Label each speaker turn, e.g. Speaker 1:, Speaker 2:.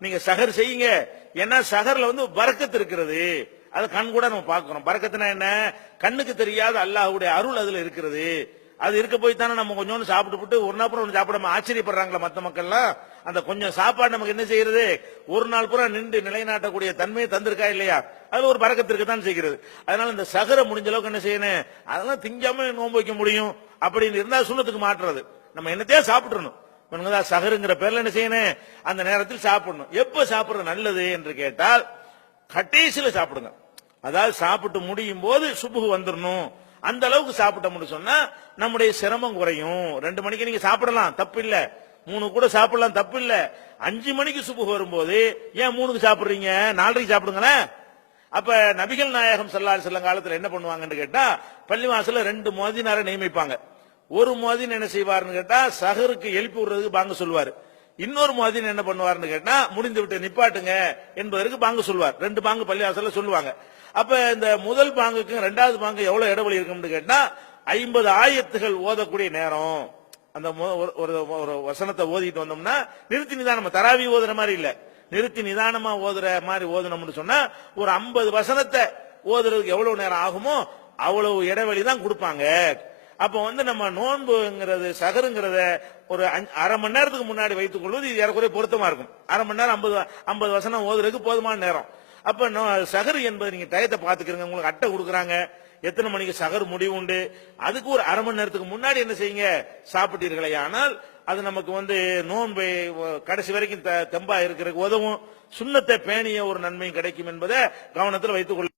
Speaker 1: நீங்க சகர் செய்யுங்க. ஏன்னா சகர்ல வந்து பறக்கத்து இருக்கிறது. அது கண் கூட நம்ம பார்க்கிறோம் பறக்கத்துனா என்ன? கண்ணுக்கு தெரியாத அல்லாஹ்வுடைய அருள் அதுல இருக்கிறது. அது இருக்க போய் தானே நம்ம கொஞ்சோண்டு சாப்பிட்டு ஒரு நாள் பூரா ஒன்று சாப்பிடாம ஆச்சரியப்படுறாங்களா மத்த மக்கள்லாம். அந்த கொஞ்சம் சாப்பாடு நமக்கு என்ன செய்யறது? ஒரு நாள் பூரா நின்று நிலைநாட்டக்கூடிய தன்மையை தந்திருக்கா இல்லையா? அது ஒரு பறக்கத்திற்கு தான் செய்கிறது. அதனால இந்த சகர முடிஞ்ச அளவுக்கு என்ன செய்யணும்? அதெல்லாம் திங்காம நோன்பு வைக்க முடியும். அப்படின்னு இருந்தா சுண்ணத்துக்கு மாற்றுறது. நம்ம என்னத்தையா சாப்பிட்டுறணும். இவனுங்க சகருங்கிற பேர்ல என்ன செய்யணும்? அந்த நேரத்தில் சாப்பிடணும். எப்ப சாப்பிடுறது நல்லது என்று கேட்டால் கடைசியில சாப்பிடுங்க. அதாவது சாப்பிட்டு முடியும் போது சுபுகு வந்துடணும் அந்த அளவுக்கு சாப்பிட்ட முடி சொன்னா நம்முடைய சிரமம் குறையும். ரெண்டு மணிக்கு நீங்க சாப்பிடலாம் தப்பு இல்ல மூணு கூட சாப்பிடலாம் தப்பு இல்ல அஞ்சு மணிக்கு சுபுகு வரும்போது ஏன் மூணுக்கு சாப்பிடுறீங்க? நாலரைக்கு சாப்பிடுங்களேன். அப்ப நபிகள் நாயகம் செல்லாறு அலைஹி காலத்துல என்ன பண்ணுவாங்கன்னு கேட்டா பள்ளிவாசல்ல ரெண்டு மோதினாரை நியமிப்பாங்க. ஒரு மோதின் என்ன செய்வாருன்னு கேட்டா சஹருக்கு எழுப்பி விடுறதுக்கு பாங்க சொல்லுவார். இன்னொரு மோதின் என்ன பண்ணுவாருன்னு கேட்டா முடிந்து விட்டு நிப்பாட்டுங்க என்பதற்கு பாங்க சொல்லுவார். ரெண்டு பாங்கு பள்ளிவாசல சொல்லுவாங்க. அப்ப இந்த முதல் பாங்குக்கும் ரெண்டாவது பாங்கு எவ்வளவு இடைவெளி இருக்கும்னு கேட்டா ஐம்பது ஆயத்துகள் ஓதக்கூடிய நேரம். அந்த ஒரு- ஒரு ஒரு வசனத்தை ஓதிட்டு வந்தோம்னா நிறுத்தி நிதானம் தராவி ஓதுற மாதிரி இல்ல. நிறுத்தி நிதானமா ஓதுற மாதிரி ஓதுனோம்னு சொன்னா ஒரு ஐம்பது வசனத்தை ஓதுறதுக்கு எவ்வளவு நேரம் ஆகுமோ அவ்வளவு இடைவெளி தான் கொடுப்பாங்க. அப்ப வந்து நம்ம நோன்புங்கிறது சகருங்கிறத ஒரு அஞ்சு- அரை மணி நேரத்துக்கு முன்னாடி வைத்துக் கொள்வது இது ஏறக்குறைய பொருத்தமா இருக்கும். அரை மணி நேரம் ஐம்பது ஐம்பது வசனம் ஓதுறதுக்கு போதுமான நேரம். அப்ப நோ- சகரு என்பது நீங்க டயத்தை பாத்துக்கிறீங்க உங்களுக்கு அட்டை கொடுக்குறாங்க எத்தனை மணிக்கு சகர் முடிவு உண்டு? அதுக்கு ஒரு அரை மணி நேரத்துக்கு முன்னாடி என்ன செய்யுங்க? சாப்பிட்டீர்களே. ஆனால் அது நமக்கு வந்து நோன்பை கடைசி வரைக்கும் தெம்பா இருக்கிறதுக்கு உதவும். சுண்ணத்தை பேணிய ஒரு நன்மையும் கிடைக்கும் என்பதை கவனத்தில் வைத்துக் கொள்ள